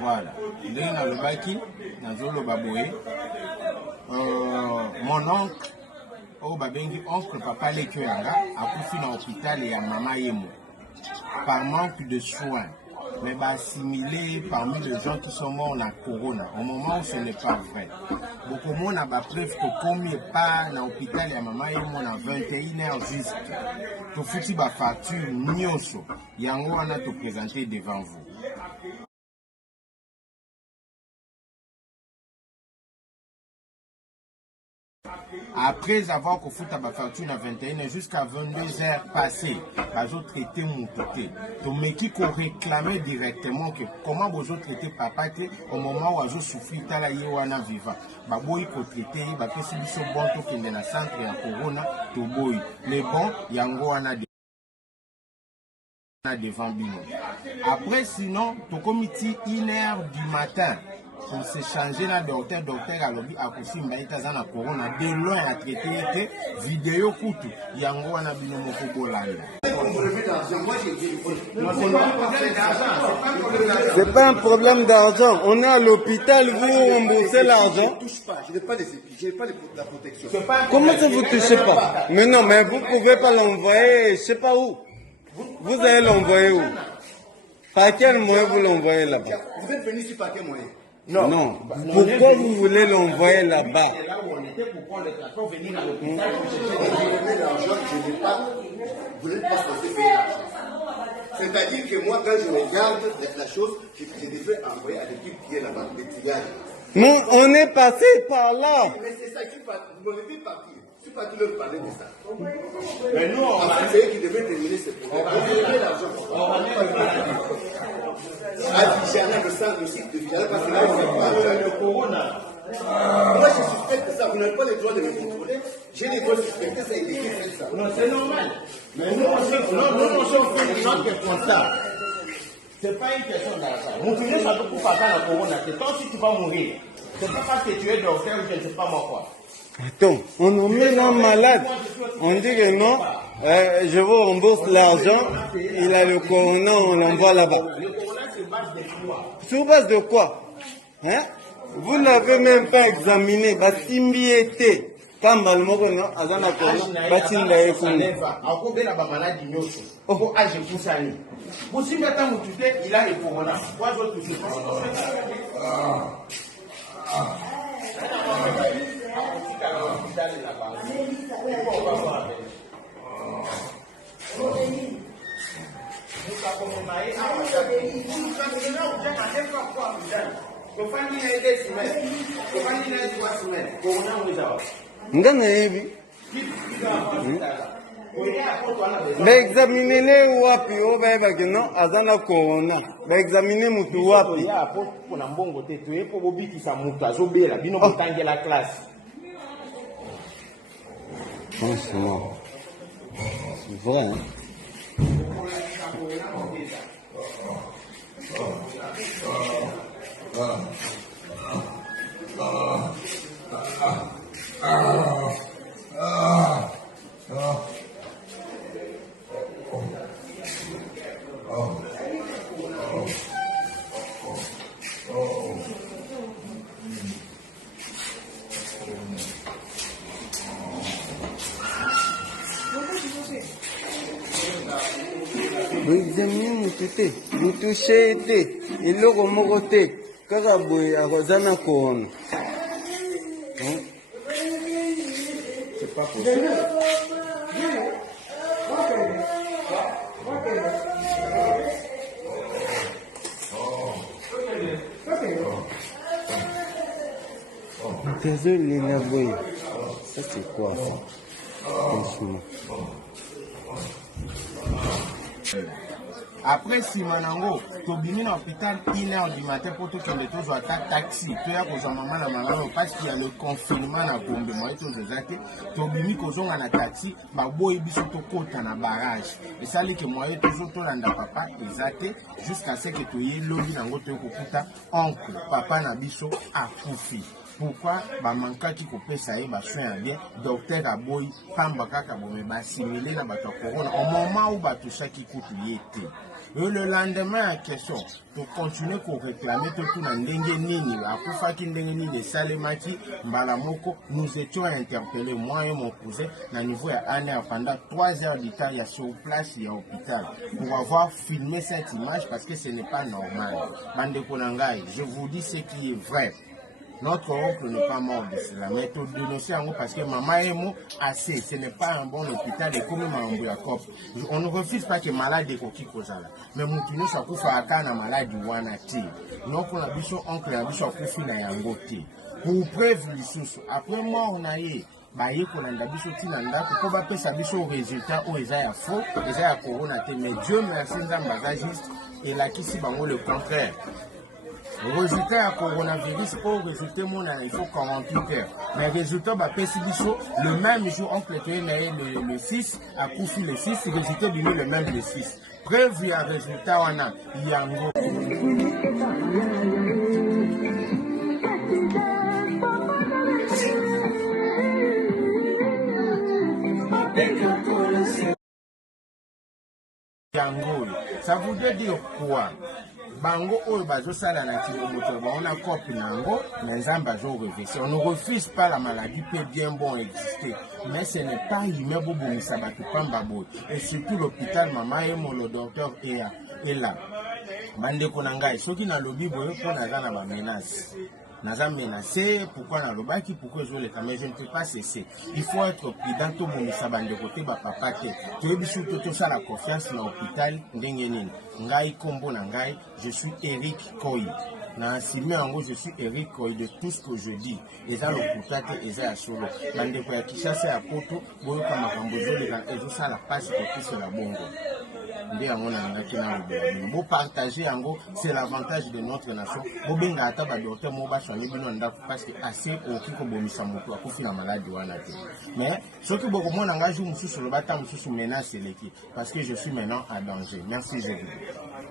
Voilà. Dans le baki, dans le baboé, mon oncle, oncle papa Lekyanga, a couché dans l'hôpital et à maman Yemo, par manque de soins. Mais assimilé parmi les gens qui sont morts dans corona, au moment où ce n'est pas vrai. Beaucoup de monde a preuve que comme il pas dans l'hôpital et à maman Yemo à 21h juste, tout foutu ba facture nyonso, yango on a te présenté devant vous. Après avoir fait la facture à 21h jusqu'à 22h passées, les autres traité mon côté. Donc, mais qui réclamé directement que comment vous autres traité papa au moment où vous souffrez, à la yewana vivant. Baboy ko traité, que si vous êtes bon, tout dans le centre et en corona, tout boy. Les bons, yango wana devant Bino. Après, sinon, tout comité 1h du matin. Pour se changer la docteur a lobby à coucher mbaïta na corona de loin à traiter que vidéo coutu yango wana bino moko bolanda. C'est pas un problème d'argent. On est à l'hôpital, vous remboursez l'argent. Je n'ai pas la protection. Comment ça vous touchez pas? Mais non, mais vous pouvez pas l'envoyer, je sais pas où. Vous allez l'envoyer où? Par quel moyen vous l'envoyez là-bas? Vous êtes venu ici par quel moyen? Non. Pourquoi vous voulez l'envoyer là-bas? Là où on était pour prendre le transport, venir à l'hôpital, l'argent, je n'ai pas, vous n'êtes pas censé payer l'argent. C'est-à-dire que moi, quand je regarde la chose, je devais envoyer à l'équipe qui est là-bas, les tigares. Non, on est passé par là. Mais c'est ça, vous m'avez fait partir. Je ne suis pas tout leur parler de ça. Mais nous, on va c'est eux qui devaient terminer ce problème. On va payer l'argent. À Vigana, le site de Vigana, parce que là, c'est le corona. Moi, je suspecte ça. Vous n'avez pas le droit de me contrôler. J'ai le droit de suspecter ça. Il dit que ça. Non, c'est normal. Mais nous, on fait notre constat. Ce n'est pas une question d'argent. Mon client, ça peut pas faire la corona. C'est toi aussi, tu vas mourir. C'est pas parce que tu es docteur ou je ne sais pas moi quoi. Attends, on emmène un malade. On dit que non, je vous rembourse l'argent. Il a le corona, on l'envoie là-bas. Le corona, c'est base de quoi? Sur base de quoi? Hein? Vous n'avez même pas examiné. Basimbi était. Kamba le moko non, azana corona. Batinda ekuni. Akobela ba maladie nyoso. Oko age kusani. Bosimbi ata mutute, il a le corona. Quoi d'autre que ça? Ngana hivi. Baexaminele wapi obayeba ke non azana corona. Baexamine mutu wapi. Ya po na mbongo te to epo bobikisa mutu azobela bino botangela classe. Franchement, c'est vrai. Hein? Examine mutute, mutushe ete, iloko moko te, kaka boye akozana corona. C'est pas possible. Désolé, la boye. Ça c'est quoi ça? Franchement. Après Simanango, Tobini à l'hôpital 1h du matin pour tout que les tous soient taxi. Tu as que maman na maman parce qu'il y a le confinement na Gombe. Moi tout exact. Tobini que sont en taxi, ba boy biso to kota na barrage. Et ça dit que moi toujours to landa papa exact jusqu'à ce que tu y lobi nango to kokuta oncle papa na biso a kufi. Pourquoi ba manka qui coupe ça et ba soin bien docteur aboy pamba kaka bo me ba assimiler na ba corona au moment où ba tout ça qui coûte yete. Et le lendemain en question, to continuer ko réclamer tout na ndenge nini akufaki ndenge nini salemaki mbala moko, nous étions interpellés moi et mon cousin na niveau ya année pendant 3 heures du temps, il y a sur place, il y a hôpital pour avoir filmé cette image parce que ce n'est pas normal. Bande Konangai, je vous dis ce qui est vrai. Notre oncle n'est pas mort de cela, mais tout dénoncer en haut parce que maman est mort assez, ce n'est pas un bon hôpital et comme on ne refuse pas que malade est coquille causale. Mais mon kino ça coûte à kana malade ou anati. Donc on a bicho oncle a bicho kufi na yangote. Pour preuve lisusu, après mort on a eu baye kolanda biso tina ndako ko ba pesa biso résultat o eza ya faux, eza ya corona te, mais Dieu merci nzamba juste et la kisi bango le contraire. Le résultat à coronavirus, au résultat, il faut 48 heures. Mais le résultat, le même jour, on clôturait le 6, à Koufi le 6, le résultat du le même le 6. Preuve, il y a un résultat, on a, il y a un gros. Ça voudrait dire quoi? Bango oyo bazosala na kilomoto baona copie nango na nzamba zo reverser. On ne refuse pas la maladie, peut bien bon exister, mais ce n'est pas humain pour bomisa batu pamba boy. Et surtout l'hôpital mama et le docteur est là. Bande konangai soki na lobi boyo ko naza na ba menace. Naza menacé, pourquoi na lobaki, pourquoi je le mais je ne peux pas cesser. Il faut être prudent to bomisa bande côté ba papa te. To bisu to ça la confiance na hôpital ndenge nini. Ngai kombo na ngai, je suis Eric Koyi. Na simi yango je suis Eric Koyi de tout ce que je dis. Eza lokuta te eza ya solo. Bande ko ya Kinshasa ya poto boyo kama kambo zo le ezo sala passe ko kisa la bongo. Pour partager, c'est l'avantage de notre nation. Parce que assez au qui la maladie. Mais ce que beaucoup de gens ont sur le bâtiment, menace l'équipe. Parce que je suis maintenant en danger. Merci, Jésus.